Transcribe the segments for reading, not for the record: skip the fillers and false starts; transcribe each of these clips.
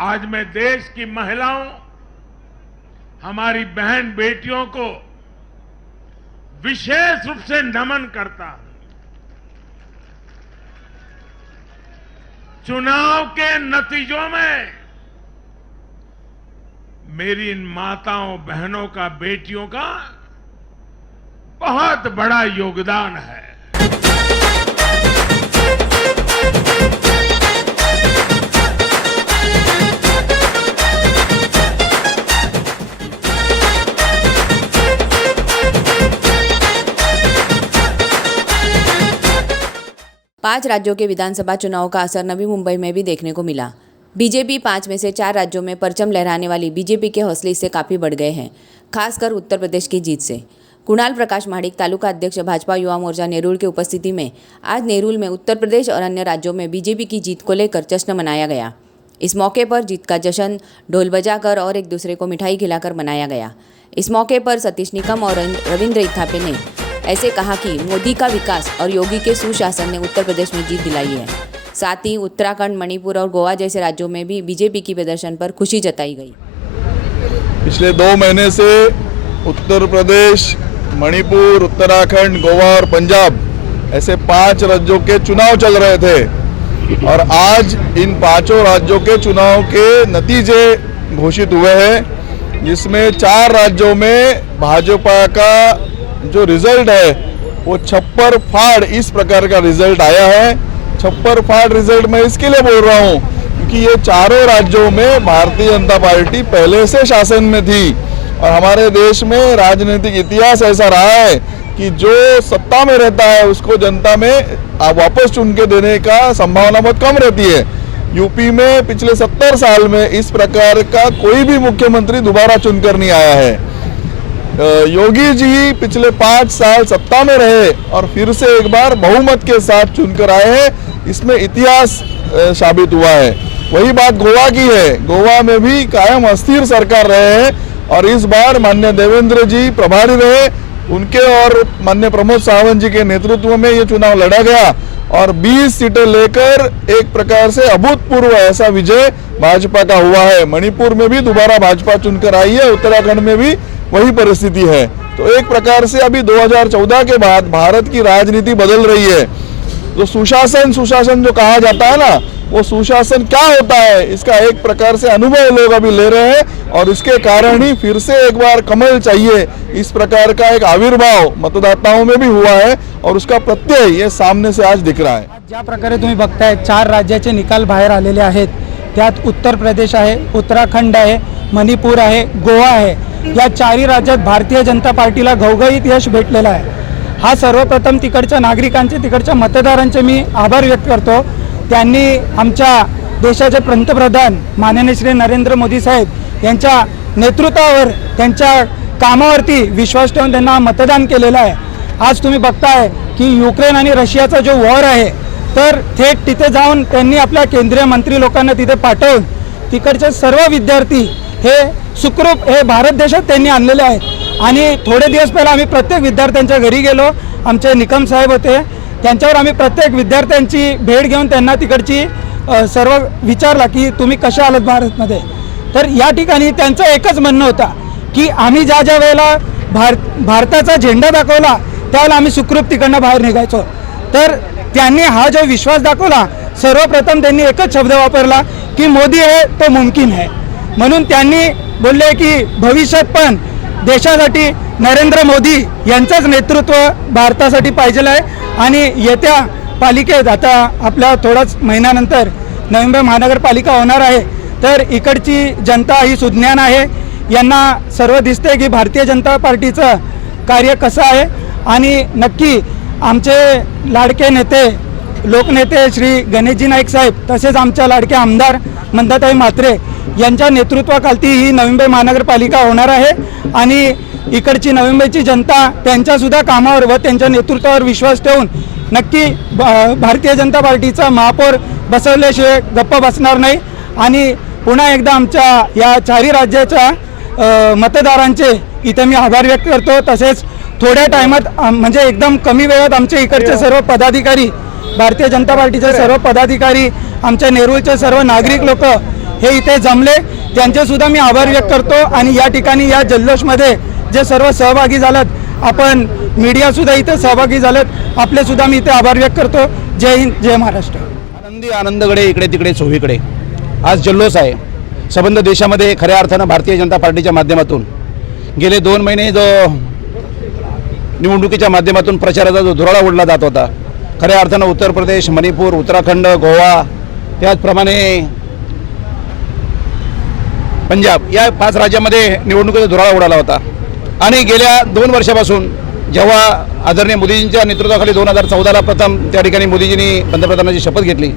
आज मैं देश की महिलाओं, हमारी बहन बेटियों को विशेष रूप से नमन करता हूं। चुनाव के नतीजों में मेरी इन माताओं, बहनों का, बेटियों का बहुत बड़ा योगदान है। पांच राज्यों के विधानसभा चुनाव का असर नवी मुंबई में भी देखने को मिला। बीजेपी 5 में से 4 राज्यों में परचम लहराने वाली बीजेपी के हौसले इससे काफ़ी बढ़ गए हैं, खासकर उत्तर प्रदेश की जीत से। कुणाल प्रकाश माडिक, तालुका अध्यक्ष भाजपा युवा मोर्चा नेरुल की उपस्थिति में आज नेरुल में उत्तर प्रदेश और अन्य राज्यों में बीजेपी की जीत को लेकर जश्न मनाया गया। इस मौके पर जीत का जश्न ढोल बजाकर और एक दूसरे को मिठाई खिलाकर मनाया गया। इस मौके पर सतीश निकम और रविंद्र इथापे ने ऐसे कहा कि मोदी का विकास और योगी के सुशासन ने उत्तर प्रदेश में जीत दिलाई है। साथ ही उत्तराखंड, मणिपुर और गोवा जैसे राज्यों में भी बीजेपी की प्रदर्शन पर खुशी जताई गई। पिछले 2 महीने से उत्तर प्रदेश, मणिपुर, उत्तराखंड, गोवा और पंजाब ऐसे 5 राज्यों के चुनाव चल रहे थे और आज इन 5 राज्यों के चुनाव के नतीजे घोषित हुए हैं, जिसमें 4 राज्यों में भाजपा का जो रिजल्ट है वो छप्पर फाड़ इस प्रकार का रिजल्ट आया है। छप्पर फाड़ रिजल्ट मैं इसके लिए बोल रहा हूँ क्योंकि ये चारों राज्यों में भारतीय जनता पार्टी पहले से शासन में थी और हमारे देश में राजनीतिक इतिहास ऐसा रहा है कि जो सत्ता में रहता है उसको जनता में वापस चुन के देने का संभावना बहुत कम रहती है। यूपी में पिछले 70 साल में इस प्रकार का कोई भी मुख्यमंत्री दोबारा चुनकर नहीं आया है। योगी जी पिछले 5 साल सत्ता में रहे और फिर से एक बार बहुमत के साथ चुनकर आए हैं, इसमें इतिहास साबित हुआ है। वही बात गोवा की है। गोवा में भी कायम अस्थिर सरकार रहे हैं और इस बार माननीय देवेंद्र जी प्रभारी रहे, उनके और माननीय प्रमोद सावंत जी के नेतृत्व में ये चुनाव लड़ा गया और 20 सीटें लेकर एक प्रकार से अभूतपूर्व ऐसा विजय भाजपा का हुआ है। मणिपुर में भी दोबारा भाजपा चुनकर आई है, उत्तराखंड में भी वही परिस्थिति है। तो एक प्रकार से अभी 2014 के बाद भारत की राजनीति बदल रही है। जो सुशासन जो कहा जाता है ना, वो सुशासन क्या होता है इसका एक प्रकार से अनुभव लोग अभी ले रहे हैं और इसके कारण ही फिर से एक बार कमल चाहिए इस प्रकार का एक आविर्भाव मतदाताओं में भी हुआ है और उसका प्रत्यय ये सामने से आज दिख रहा है। ज्या प्रकारे तुम्ही बघताय 4 राज्याचे निकाल बाहेर आलेले आहेत, त्यात उत्तर प्रदेश आहे, उत्तराखंड आहे, मणिपूर आहे, गोवा आहे। या 4 राज्यात भारतीय जनता पार्टीला घवघवीत यश भेटलेलं आहे। हा सर्वप्रथम तिकडच्या नागरिकांचे, तिकडच्या मतदारांचे मी आभार व्यक्त करतो। त्यांनी आमच्या देशाचे पंतप्रधान माननीय श्री नरेंद्र मोदी साहेब यांच्या नेतृत्वावर, त्यांच्या कामावरती विश्वास ठेवून त्यांना मतदान केलेलं आहे। आज तुम्ही बघताय की युक्रेन आणि रशियाचा जो वॉर आहे, तर थेट तिथे जाऊन त्यांनी आपल्या केंद्रीय मंत्री लोकांना तिथे पाठवून तिकडचे सर्व विद्यार्थी हे सुखरूप हे भारत देशात त्यांनी आणलेले आहेत। आणि थोडे दिवस पहिला आम्ही प्रत्येक विद्यार्थ्यांच्या घरी गेलो, आमचे निकम साहेब होते, त्यांच्यावर आम्ही प्रत्येक विद्यार्थ्यांची भेट घेऊन त्यांना तिकडची सर्व विचारला की तुम्ही कशा आलात भारतमध्ये। तर या ठिकाणी त्यांचं एकच म्हणणं होतं की आम्ही ज्या वेळेला भारताचा झेंडा दाखवला त्यावेळेला आम्ही सुखरूप तिकडनं बाहेर निघायचो। तर त्यांनी हा जो विश्वास दाखवला, सर्वप्रथम त्यांनी एकच शब्द वापरला की मोदी है तो मुमकिन है। म्हणून त्यांनी बोलले की भविष्यात पण देशासाठी नरेंद्र मोदी यांचंच नेतृत्व भारतासाठी पाहिजे आहे आणि येत्या पालिकेत आता आपल्या थोड्याच महिन्यानंतर नवी महानगरपालिका होणार आहे। तर इकडची जनता ही सुज्ञान आहे, यांना सर्व दिसते की भारतीय जनता पार्टीचं कार्य कसं आहे आणि नक्की आमचे लाडके नेते, लोकनेते श्री गणेशजी नाईक साहेब तसेच आमच्या लाडके आमदार मंदाताई म्हात्रे यांच्या नेतृत्वाखाली ही नवी महानगरपालिका होणार आहे आणि इकडची नवी मुंबईची जनता त्यांच्यासुद्धा कामावर व त्यांच्या नेतृत्वावर विश्वास ठेवून नक्की भारतीय जनता पार्टीचा महापौर बसवल्याशिवाय गप्प बसणार नाही। आणि पुन्हा एकदा आमच्या या 4 राज्याच्या मतदारांचे इथे मी आभार व्यक्त करतो। तसेच थोड्या टाइमात म्हणजे एकदम कमी वेळात आमचे इकडचे सर्व पदाधिकारी, भारतीय जनता पार्टीचे सर्व पदाधिकारी, आमच्या नेरुळचे सर्व नागरिक लोक हे इथे जमले, त्यांचे सुद्धा मी आभार व्यक्त करतो. आणि या ठिकाणी या जल्लोषमध्ये जे सर्व सहभागी झालेत, आपण मीडिया सुद्धा इथे सहभागी झालेत, आपले सुद्धा मी इथे आभार व्यक्त करतो. जय हिंद, जय महाराष्ट्र. आनंदी आनंदकडे इकडे तिकडे चोहीकडे आज जल्लोष आहे. संबंध देशामध्ये खऱ्या अर्थानं भारतीय जनता पार्टीच्या माध्यमातून गेले 2 महिने जो निवडणुकीच्या माध्यमातून प्रचाराचा जो धुराळा ओढला जात होता, खऱ्या अर्थानं उत्तर प्रदेश, मणिपूर, उत्तराखंड, गोवा, त्याचप्रमाणे पंजाब या 5 राज्यामध्ये निवडणुकीचा धुराळा उडाला होता. आणि गेल्या 2 वर्षापासून जेव्हा आदरणीय मोदीजींच्या नेतृत्वाखाली 2014ला प्रथम त्या ठिकाणी मोदीजींनी पंतप्रधानाची शपथ घेतली,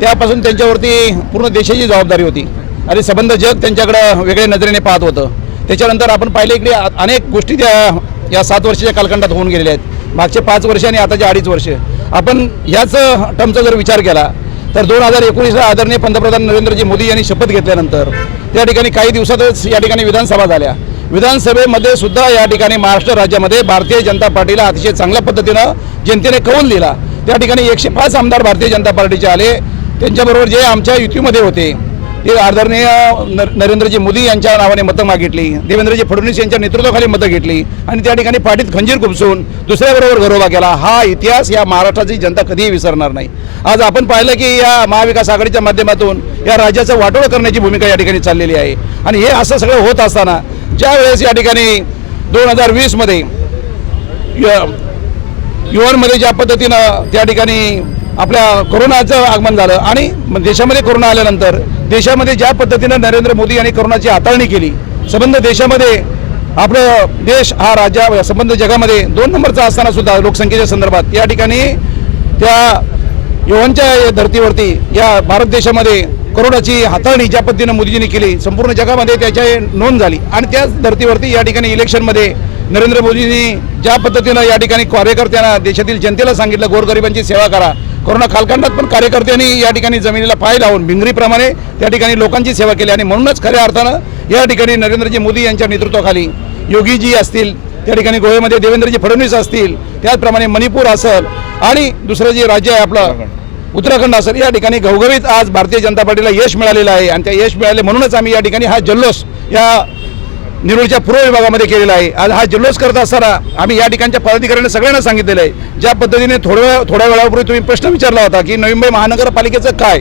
त्यापासून त्यांच्यावरती पूर्ण देशाची जबाबदारी होती आणि संबंध जग त्यांच्याकडं वेगळ्या नजरेने पाहत होतं. त्याच्यानंतर आपण पाहिले इकडे अनेक गोष्टी त्या या 7 वर्षाच्या कालखंडात होऊन गेलेल्या आहेत. मागचे 5 वर्ष आणि आताचे 2.5 वर्ष आपण ह्याच टर्मचा जर विचार केला तर 2019ला आदरणीय पंतप्रधान नरेंद्रजी मोदी यांनी शपथ घेतल्यानंतर त्या ठिकाणी काही दिवसातच या ठिकाणी विधानसभा झाल्या. विधानसभेमध्ये सुद्धा या ठिकाणी महाराष्ट्र राज्यामध्ये भारतीय जनता पार्टीला अतिशय चांगल्या पद्धतीनं जनतेने कौल दिला. त्या ठिकाणी 105 आमदार भारतीय जनता पार्टीचे आले. त्यांच्याबरोबर जे आमच्या युतीमध्ये होते ते आदरणीय नरेंद्रजी मोदी यांच्या नावाने मतं मागितली, देवेंद्रजी फडणवीस यांच्या नेतृत्वाखाली मतं घेतली आणि त्या ठिकाणी पाठीत खंजीर खुपसून दुसऱ्याबरोबर घरोबा केला. हा इतिहास या महाराष्ट्राची जनता कधीही विसरणार नाही. आज आपण पाहिलं की या महाविकास आघाडीच्या माध्यमातून या राज्याचं वाटोळं करण्याची भूमिका या ठिकाणी चाललेली आहे. आणि हे असं सगळं होत असताना ज्या वेळेस या ठिकाणी 2020मध्ये युवांमध्ये ज्या पद्धतीनं त्या ठिकाणी आपल्या कोरोनाचं आगमन झालं आणि देशामध्ये कोरोना आल्यानंतर देशामध्ये ज्या पद्धतीनं नरेंद्र मोदी यांनी कोरोनाची हाताळणी केली, संबंध देशामध्ये आपलं देश हा राज्य संबंध जगामध्ये 2 नंबरचा असताना सुद्धा लोकसंख्येच्या संदर्भात या ठिकाणी त्या युवांच्या धर्तीवरती या भारत देशामध्ये कोरोनाची हाताळणी ज्या पद्धतीनं मोदीजींनी केली, संपूर्ण जगामध्ये त्याची नोंद झाली. आणि त्याच धर्तीवरती या ठिकाणी इलेक्शनमध्ये नरेंद्र मोदींनी ज्या पद्धतीनं या ठिकाणी कार्यकर्त्यांना देशातील जनतेला सांगितलं गोरगरिबांची सेवा करा. कोरोना कालखंडात पण कार्यकर्त्यांनी या ठिकाणी जमिनीला पाय लावून भिंगरीप्रमाणे त्या ठिकाणी लोकांची सेवा केली. आणि म्हणूनच खऱ्या अर्थानं या ठिकाणी नरेंद्रजी मोदी यांच्या नेतृत्वाखाली योगीजी असतील, त्या ठिकाणी गोव्यामध्ये देवेंद्रजी फडणवीस असतील, त्याचप्रमाणे मणिपूर असेल आणि दुसरं जे राज्य आहे आपलं उत्तराखंड असेल, या ठिकाणी घवघवीत आज भारतीय जनता पार्टीला यश मिळालेलं आहे. आणि त्या यश मिळाले म्हणूनच आम्ही या ठिकाणी हा जल्लोष या निरोळच्या पूर्व विभागामध्ये केलेला आहे. आज हा जल्लोष करत असताना आम्ही या ठिकाणच्या पदाधिकाऱ्यांना सगळ्यांना सांगितलेलं आहे, ज्या पद्धतीने थोड्या वेळापूर्वी तुम्ही प्रश्न विचारला होता की नवी मुंबई महानगरपालिकेचं काय,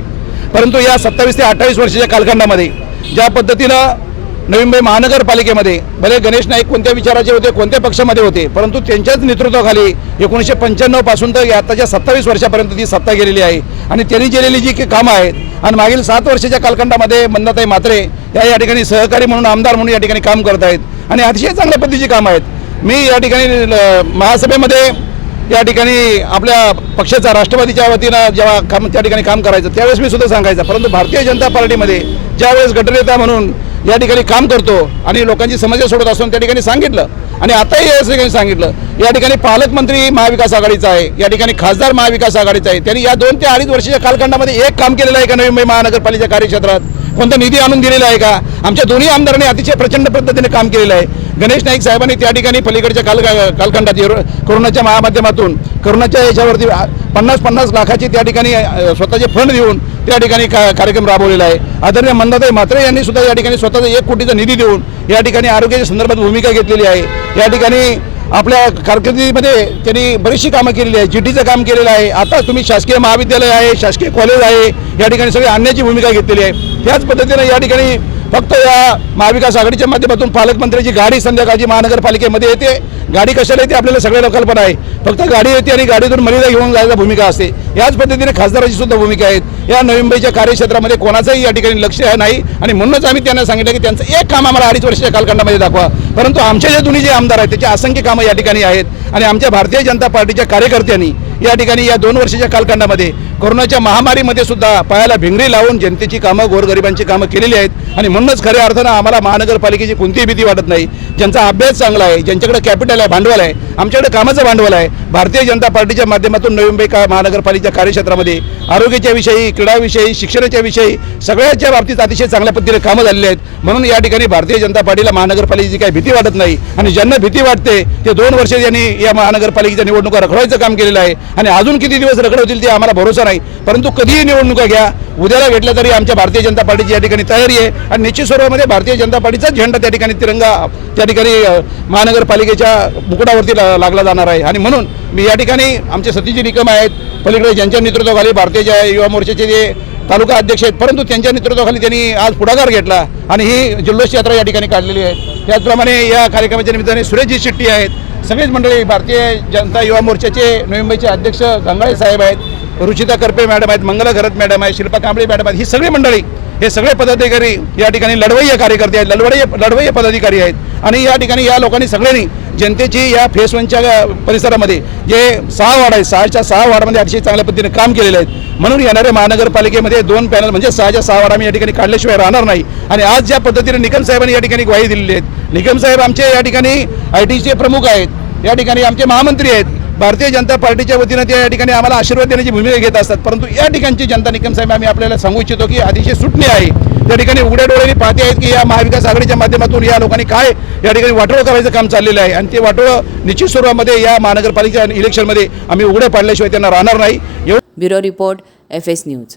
परंतु या 27 ते 28 वर्षाच्या कालखंडामध्ये ज्या पद्धतीनं नवी मुंबई महानगरपालिकेमध्ये भले गणेश नाईक कोणत्या विचाराचे होते, कोणत्या पक्षामध्ये होते, परंतु त्यांच्याच नेतृत्वाखाली 1995 पासून तर आताच्या 27 वर्षापर्यंत ती सत्ता गेलेली आहे. आणि त्यांनी केलेली जी कामं आहेत आणि मागील 7 वर्षाच्या कालखंडामध्ये मंदाताई म्हात्रे या ठिकाणी सहकारी म्हणून आमदार म्हणून या ठिकाणी काम करत आहेत आणि अतिशय चांगल्या पद्धतीची कामं आहेत. मी या ठिकाणी महासभेमध्ये या ठिकाणी आपल्या पक्षाचा राष्ट्रवादीच्या वतीनं जेव्हा त्या ठिकाणी काम करायचं त्यावेळेस मी सुद्धा सांगायचं, परंतु भारतीय जनता पार्टीमध्ये ज्यावेळेस गटनेता म्हणून या ठिकाणी काम करतो आणि लोकांची समस्या सोडत असतो त्या ठिकाणी सांगितलं आणि आताही या ठिकाणी सांगितलं, या ठिकाणी पालकमंत्री महाविकास आघाडीचा आहे, या ठिकाणी खासदार महाविकास आघाडीचा आहे. त्यांनी या 2 ते 2.5 वर्षाच्या कालखंडामध्ये एक काम केलेलं आहे का नवी मुंबई महानगरपालिकेच्या कार्यक्षेत्रात? कोणता निधी आणून दिलेला आहे का? आमच्या दोन्ही आमदारांनी अतिशय प्रचंड पद्धतीने काम केलेलं आहे. गणेश नाईक साहेबांनी त्या ठिकाणी पलीकडच्या कालखंडात कोरोनाच्या महामाध्यमातून कोरोनाच्या याच्यावरती 50-50 लाखाची त्या ठिकाणी स्वतःचे फंड देऊन त्या ठिकाणी कार्यक्रम राबवलेला आहे. आदरणीय मंदाताई म्हात्रे यांनी सुद्धा या ठिकाणी स्वतःचा 1 कोटीचा निधी देऊन या ठिकाणी आरोग्याच्या संदर्भात भूमिका घेतलेली आहे. या ठिकाणी आपल्या कारकिर्दीमध्ये त्यांनी बरीचशी कामं केलेली आहे. जीटीचं काम केलेलं आहे. आता तुम्ही शासकीय महाविद्यालय आहे, शासकीय कॉलेज आहे, या ठिकाणी सगळी आणण्याची भूमिका घेतलेली आहे. त्याच पद्धतीने या ठिकाणी फक्त या महाविकास आघाडीच्या माध्यमातून पालकमंत्र्याची गाडी संध्याकाळची महानगरपालिकेमध्ये येते. गाडी कशाला येते आपल्याला सगळ्या कल्पना आहे. फक्त गाडी येते आणि गाडीतून मर्यादा घेऊन जायची भूमिका असते. याच पद्धतीने खासदाराची सुद्धा भूमिका आहेत. या नवी मुंबईच्या कार्यक्षेत्रामध्ये कोणाचंही या ठिकाणी लक्ष नाही आणि म्हणूनच आम्ही त्यांना सांगितलं की त्यांचं एक काम आम्हाला 2.5 वर्षाच्या कालखंडामध्ये दाखवा. परंतु आमचे जे दोन्ही जे आमदार आहेत त्याचे असंख्य कामं या ठिकाणी आहेत आणि आमच्या भारतीय जनता पार्टीच्या कार्यकर्त्यांनी या ठिकाणी या 2 वर्षाच्या कालखंडामध्ये कोरोनाच्या महामारीमध्ये सुद्धा पायाला भिंगरी लावून जनतेची कामं गोरगरिबांची कामं केलेली आहेत आणि म्हणूनच खऱ्या अर्थानं आम्हाला महानगरपालिकेची कोणतीही भीती वाटत नाही. ज्यांचा अभ्यास चांगला आहे, ज्यांच्याकडे कॅपिटल आहे, भांडवल आहे, आमच्याकडे कामाचं भांडवल आहे. भारतीय जनता पार्टीच्या माध्यमातून नवी मुंबई महानगरपालिकेच्या कार्यक्षेत्रामध्ये आरोग्याच्या विषयी, क्रीडाविषयी, शिक्षणाच्या विषयी सगळ्याच्या बाबतीत अतिशय चांगल्या पद्धतीने कामं झालेली आहेत. म्हणून या ठिकाणी भारतीय जनता पार्टीला महानगरपालिकेची काही भीती वाटत नाही आणि ज्यांना भीती वाटते ते 2 वर्ष यांनी या महानगरपालिकेच्या निवडणुका रखडवायचं काम केलेलं आहे आणि अजून किती दिवस रखडवतील ते आम्हाला भरोसा नाही. नाही, परंतु कधीही निवडणुका घ्या, उद्याला घेतल्या तरी आमच्या भारतीय जनता पार्टीची या ठिकाणी तयारी आहे आणि निश्चित स्वरूपामध्ये भारतीय जनता पार्टीचा झेंडा त्या ठिकाणी तिरंगा त्या ठिकाणी महानगरपालिकेच्या मुकुटावरती लागला जाणार आहे. आणि म्हणून मी या ठिकाणी आमचे सतीश निकम आहेत, पलीकडे ज्यांच्या नेतृत्वाखाली भारतीय युवा मोर्चाचे जे तालुका अध्यक्ष आहेत, परंतु त्यांच्या नेतृत्वाखाली त्यांनी आज पुढाकार घेतला आणि ही जल्लोष यात्रा या ठिकाणी काढलेली आहे. त्याचप्रमाणे या कार्यक्रमाच्या निमित्ताने सुरेशजी शेट्टी आहेत, सगळेच मंडळी, भारतीय जनता युवा मोर्चाचे नवी मुंबईचे अध्यक्ष गंगाळे साहेब आहेत, रुचिता करपे मॅडम आहेत, मंगला घरत मॅडम आहेत, शिल्पा कांबळे मॅडम आहेत, ही सगळी मंडळी, हे सगळे पदाधिकारी या ठिकाणी लढवय्ये कार्यकर्ते आहेत, लढवय्ये पदाधिकारी आहेत. आणि या ठिकाणी या लोकांनी सगळ्यांनी जनतेची या फेस 1च्या परिसरामध्ये जे 6 वार्ड आहेत, 6च्या 6 वार्डमध्ये अतिशय चांगल्या पद्धतीने काम केलेले आहेत. म्हणून येणाऱ्या महानगरपालिकेमध्ये 2 पॅनल म्हणजे 6च्या 6 वार्ड आम्ही या ठिकाणी काढल्याशिवाय राहणार नाही. आणि आज ज्या पद्धतीने निकम साहेबांनी या ठिकाणी ग्वाही दिलेली आहेत, निकम साहेब आमचे या ठिकाणी ITचे प्रमुख आहेत, या ठिकाणी आमचे महामंत्री आहेत, भारतीय जनता पार्टीच्या वतीनं ते या ठिकाणी आम्हाला आशीर्वाद देण्याची भूमिका घेत असतात. परंतु या ठिकाणची जनता निकम साहेब आम्ही आपल्याला सांगू इच्छितो की अतिशय सुटणे आहे. त्या ठिकाणी उघड्या डोळ्यांनी पाहते आहेत की या महाविकास आघाडीच्या माध्यमातून या लोकांनी काय या ठिकाणी वाटोळं करायचं काम चाललेलं आहे आणि ते वाटोळं निश्चित स्वरूपामध्ये या महानगरपालिका इलेक्शनमध्ये आम्ही उघडे पाडल्याशिवाय त्यांना राहणार नाही. Bureau report FS news.